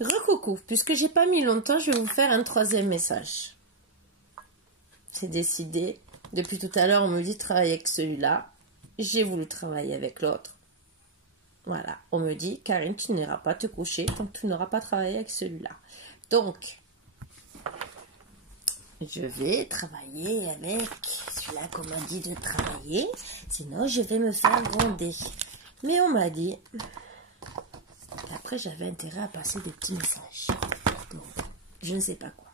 Recoucou, puisque j'ai pas mis longtemps, je vais vous faire un troisième message. C'est décidé. Depuis tout à l'heure, on me dit de travailler avec celui-là. J'ai voulu travailler avec l'autre. Voilà, on me dit, Karine, tu n'iras pas te coucher tant que tu n'auras pas travaillé avec celui-là. Donc, je vais travailler avec celui-là qu'on m'a dit de travailler. Sinon, je vais me faire gronder. Mais on m'a dit... Après, j'avais intérêt à passer des petits messages. Donc, je ne sais pas quoi.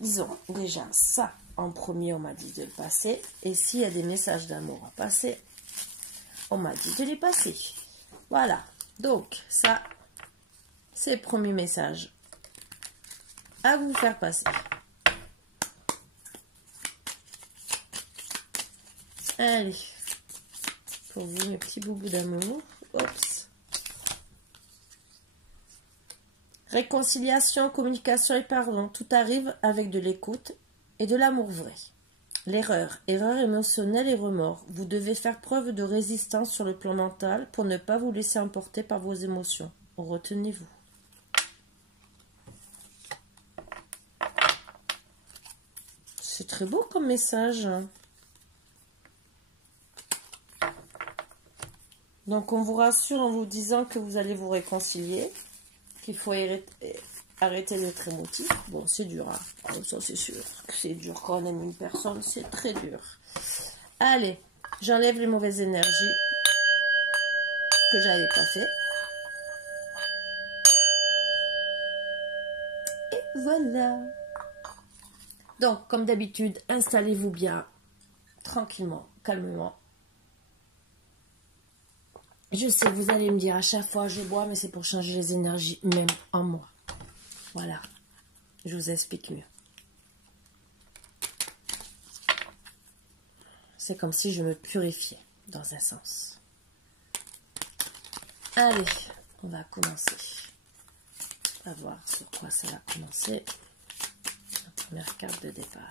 Disons, déjà, ça, en premier, on m'a dit de le passer. Et s'il y a des messages d'amour à passer, on m'a dit de les passer. Voilà. Donc, ça, c'est le premier message à vous faire passer. Allez. Pour vous, mes petits boubous d'amour. Oups. Réconciliation, communication et pardon, tout arrive avec de l'écoute et de l'amour vrai. L'erreur, erreur émotionnelle et remords. Vous devez faire preuve de résistance sur le plan mental pour ne pas vous laisser emporter par vos émotions. Retenez-vous. C'est très beau comme message. Donc on vous rassure en vous disant que vous allez vous réconcilier. Qu'il faut arrêter d'être émotif. Bon, c'est dur, hein. Ça c'est sûr. C'est dur quand on aime une personne, c'est très dur. Allez, j'enlève les mauvaises énergies que j'avais pas fait. Et voilà. Donc, comme d'habitude, installez-vous bien, tranquillement, calmement. Je sais, vous allez me dire à chaque fois je bois, mais c'est pour changer les énergies, même en moi. Voilà, je vous explique mieux. C'est comme si je me purifiais, dans un sens. Allez, on va commencer. On va voir sur quoi ça va commencer. La première carte de départ.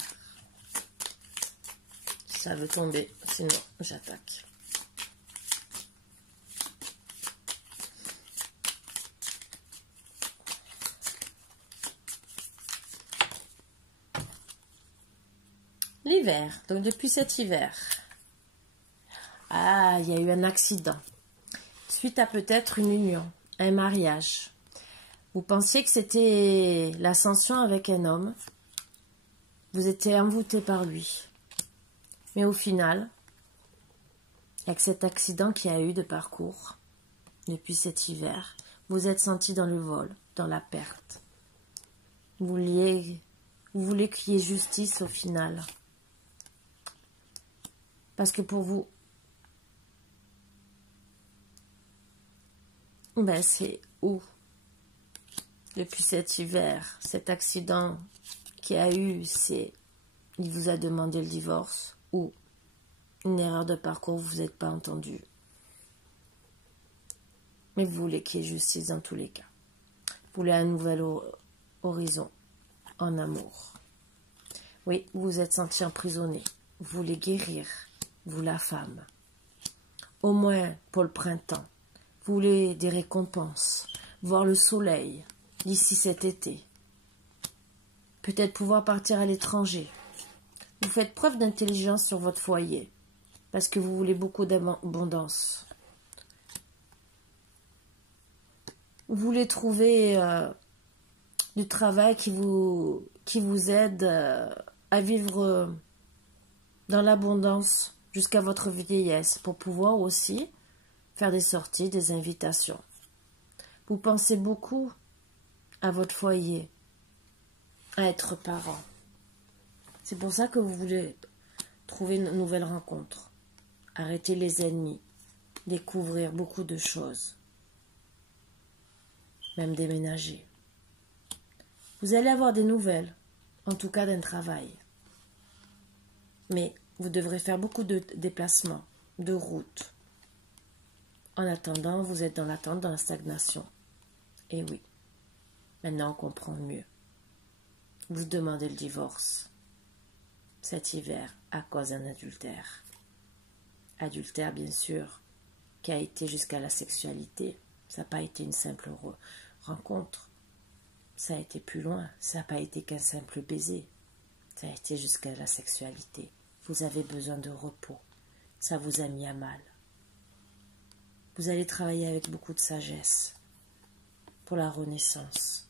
Ça veut tomber, sinon j'attaque. L'hiver, donc depuis cet hiver. Ah, il y a eu un accident. Suite à peut-être une union, un mariage. Vous pensiez que c'était l'ascension avec un homme. Vous étiez envoûté par lui. Mais au final, avec cet accident qu'il y a eu de parcours, depuis cet hiver, vous êtes senti dans le vol, dans la perte. Vous voulez qu'il y ait justice au final. Parce que pour vous, ben c'est où, depuis cet hiver, cet accident qu'il y a eu, c'est, il vous a demandé le divorce, ou une erreur de parcours, vous n'êtes pas entendu. Mais vous voulez qu'il y ait justice dans tous les cas. Vous voulez un nouvel horizon en amour. Oui, vous vous êtes senti emprisonné. Vous voulez guérir. Vous, la femme, au moins pour le printemps, vous voulez des récompenses, voir le soleil d'ici cet été, peut-être pouvoir partir à l'étranger. Vous faites preuve d'intelligence sur votre foyer, parce que vous voulez beaucoup d'abondance. Vous voulez trouver du travail qui vous aide à vivre dans l'abondance jusqu'à votre vieillesse, pour pouvoir aussi faire des sorties, des invitations. Vous pensez beaucoup à votre foyer, à être parent. C'est pour ça que vous voulez trouver une nouvelle rencontre, arrêter les ennemis, découvrir beaucoup de choses, même déménager. Vous allez avoir des nouvelles, en tout cas d'un travail. Mais vous devrez faire beaucoup de déplacements, de routes. En attendant, vous êtes dans l'attente, dans la stagnation. Et oui, maintenant on comprend mieux. Vous demandez le divorce cet hiver à cause d'un adultère. Adultère, bien sûr, qui a été jusqu'à la sexualité. Ça n'a pas été une simple rencontre, ça a été plus loin. Ça n'a pas été qu'un simple baiser. Ça a été jusqu'à la sexualité. Vous avez besoin de repos. Ça vous a mis à mal. Vous allez travailler avec beaucoup de sagesse pour la renaissance.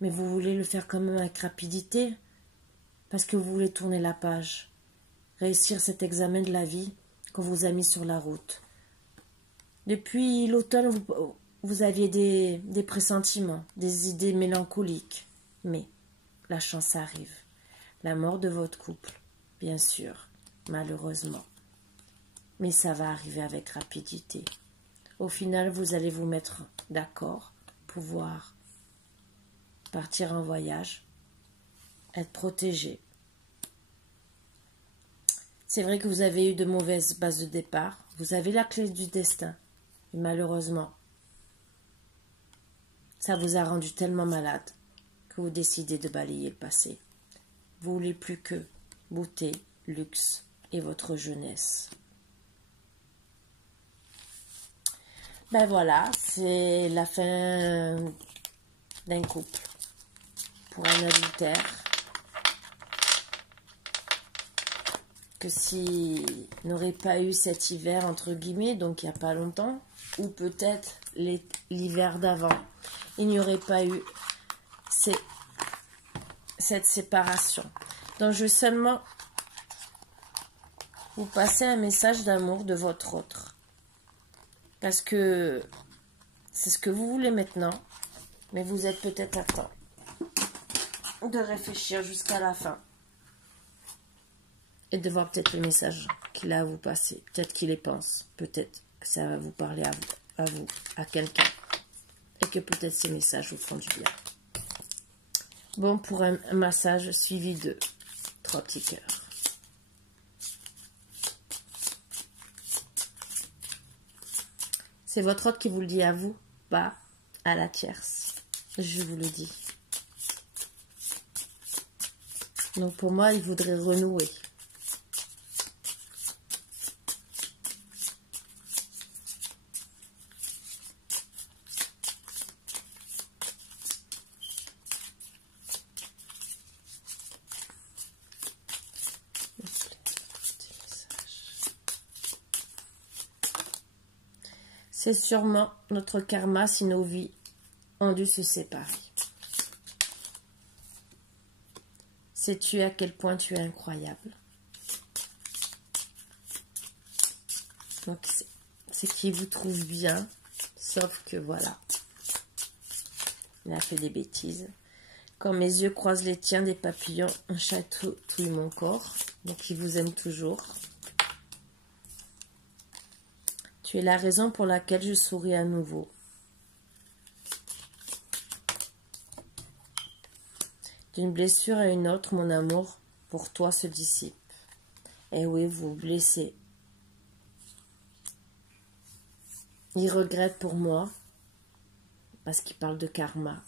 Mais vous voulez le faire quand même avec rapidité parce que vous voulez tourner la page, réussir cet examen de la vie qu'on vous a mis sur la route. Depuis l'automne, vous aviez des pressentiments, des idées mélancoliques. Mais la chance arrive. La mort de votre couple, bien sûr, malheureusement. Mais ça va arriver avec rapidité. Au final, vous allez vous mettre d'accord, pouvoir partir en voyage, être protégé. C'est vrai que vous avez eu de mauvaises bases de départ. Vous avez la clé du destin. Et malheureusement, ça vous a rendu tellement malade que vous décidez de balayer le passé. Vous voulez plus que beauté, luxe et votre jeunesse. Ben voilà, c'est la fin d'un couple pour un adultère. Que s'il n'aurait pas eu cet hiver, entre guillemets, donc il n'y a pas longtemps, ou peut-être l'hiver d'avant, il n'y aurait pas eu cette séparation. Donc je veux seulement vous passer un message d'amour de votre autre. Parce que c'est ce que vous voulez maintenant, mais vous êtes peut-être à temps de réfléchir jusqu'à la fin. Et de voir peut-être les messages qu'il a à vous passer. Peut-être qu'il les pense. Peut-être que ça va vous parler à quelqu'un. Et que peut-être ces messages vous feront du bien. Bon, pour un massage suivi de 3 petits cœurs. C'est votre autre qui vous le dit à vous, pas à la tierce. Je vous le dis. Donc pour moi, il voudrait renouer. C'est sûrement notre karma si nos vies ont dû se séparer. Sais-tu à quel point tu es incroyable? Donc c'est qu'il vous trouve bien, sauf que voilà, il a fait des bêtises. Quand mes yeux croisent les tiens, des papillons chatouillent mon corps. Donc il vous aime toujours. Tu es la raison pour laquelle je souris à nouveau. D'une blessure à une autre, mon amour pour toi se dissipe. Et oui, vous vous blessez. Il regrette pour moi, parce qu'il parle de karma.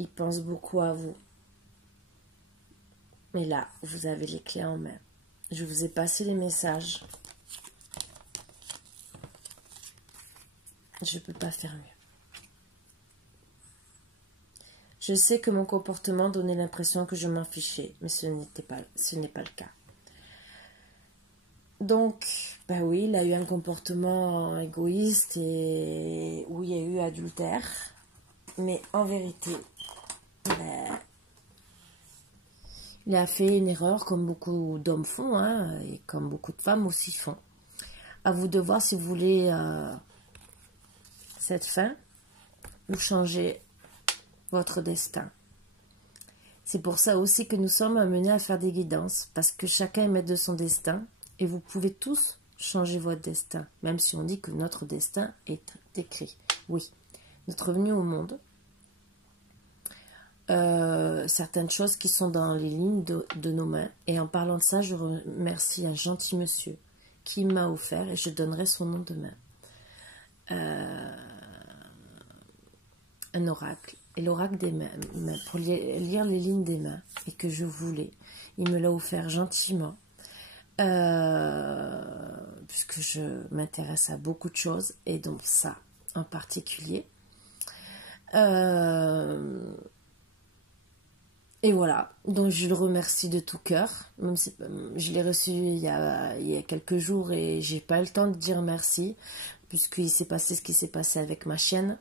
Il pense beaucoup à vous. Mais là, vous avez les clés en main. Je vous ai passé les messages. Je ne peux pas faire mieux. Je sais que mon comportement donnait l'impression que je m'en fichais, mais ce n'est pas le cas. Donc, ben oui, il a eu un comportement égoïste et où il y a eu adultère. Mais en vérité, ben, il a fait une erreur comme beaucoup d'hommes font, hein, et comme beaucoup de femmes aussi font. À vous de voir si vous voulez cette fin ou changer votre destin. C'est pour ça aussi que nous sommes amenés à faire des guidances, parce que chacun est maître de son destin, et vous pouvez tous changer votre destin, même si on dit que notre destin est écrit. Oui, notre venue au monde, certaines choses qui sont dans les lignes de nos mains, et en parlant de ça, je remercie un gentil monsieur qui m'a offert, et je donnerai son nom demain, un oracle. Et l'oracle des mains, pour lire les lignes des mains, et que je voulais. Il me l'a offert gentiment, puisque je m'intéresse à beaucoup de choses, et donc ça, en particulier. Et voilà, donc je le remercie de tout cœur. Même si je l'ai reçu il y a quelques jours et j'ai pas eu le temps de dire merci, puisqu'il s'est passé ce qui s'est passé avec ma chienne.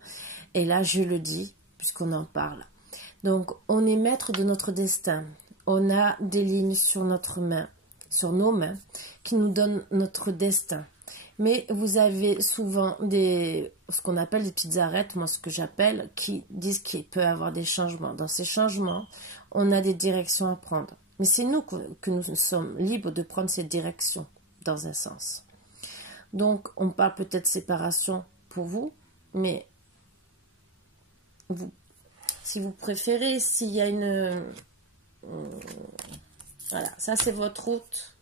Et là, je le dis, puisqu'on en parle. Donc, on est maître de notre destin. On a des lignes sur notre main, sur nos mains, qui nous donnent notre destin. Mais vous avez souvent ce qu'on appelle des petites arêtes, moi ce que j'appelle, qui disent qu'il peut y avoir des changements. Dans ces changements, on a des directions à prendre. Mais c'est nous que nous sommes libres de prendre ces directions, dans un sens. Donc, on parle peut-être de séparation pour vous, mais si vous préférez, s'il y a voilà, ça c'est votre route.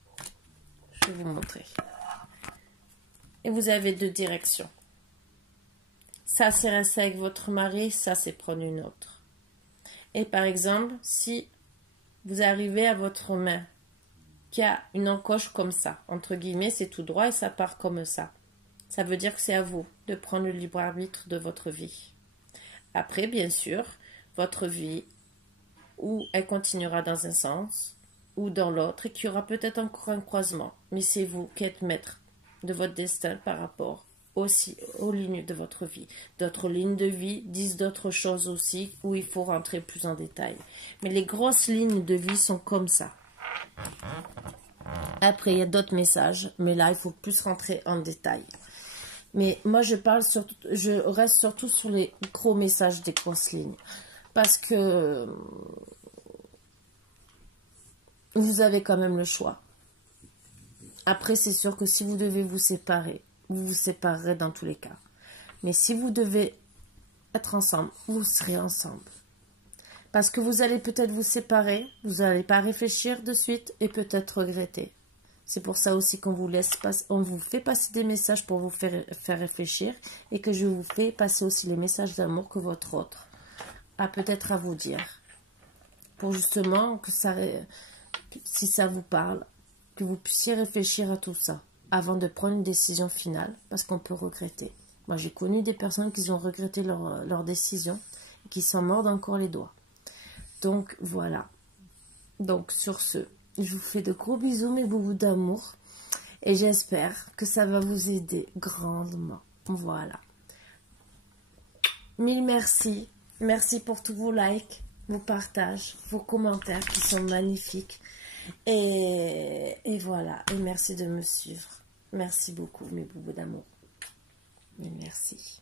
Je vais vous montrer. Et vous avez 2 directions. Ça, c'est rester avec votre mari, ça, c'est prendre une autre. Et par exemple, si vous arrivez à votre main, qui a une encoche comme ça, entre guillemets, c'est tout droit et ça part comme ça. Ça veut dire que c'est à vous de prendre le libre arbitre de votre vie. Après, bien sûr, votre vie, ou elle continuera dans un sens, ou dans l'autre, et qu'il y aura peut-être encore un croisement. Mais c'est vous qui êtes maître de votre destin par rapport aussi aux lignes de votre vie. D'autres lignes de vie disent d'autres choses aussi où il faut rentrer plus en détail. Mais les grosses lignes de vie sont comme ça. Après, il y a d'autres messages, mais là, il faut plus rentrer en détail. Mais moi, je reste surtout sur les gros messages des grosses lignes. Parce que vous avez quand même le choix. Après, c'est sûr que si vous devez vous séparer, vous vous séparerez dans tous les cas. Mais si vous devez être ensemble, vous serez ensemble. Parce que vous allez peut-être vous séparer, vous n'allez pas réfléchir de suite et peut-être regretter. C'est pour ça aussi qu'on vous on vous fait passer des messages pour vous faire réfléchir et que je vous fais passer aussi les messages d'amour que votre autre a peut-être à vous dire. Pour justement que si ça vous parle, que vous puissiez réfléchir à tout ça avant de prendre une décision finale, parce qu'on peut regretter. Moi, j'ai connu des personnes qui ont regretté leur décision et qui s'en mordent encore les doigts. Donc, voilà. Donc, sur ce, je vous fais de gros bisous, mes boubous d'amour, et j'espère que ça va vous aider grandement. Voilà. Mille merci. Merci pour tous vos likes, vos partages, vos commentaires qui sont magnifiques. Et voilà, et merci de me suivre. Merci beaucoup, mes boubous d'amour. Merci.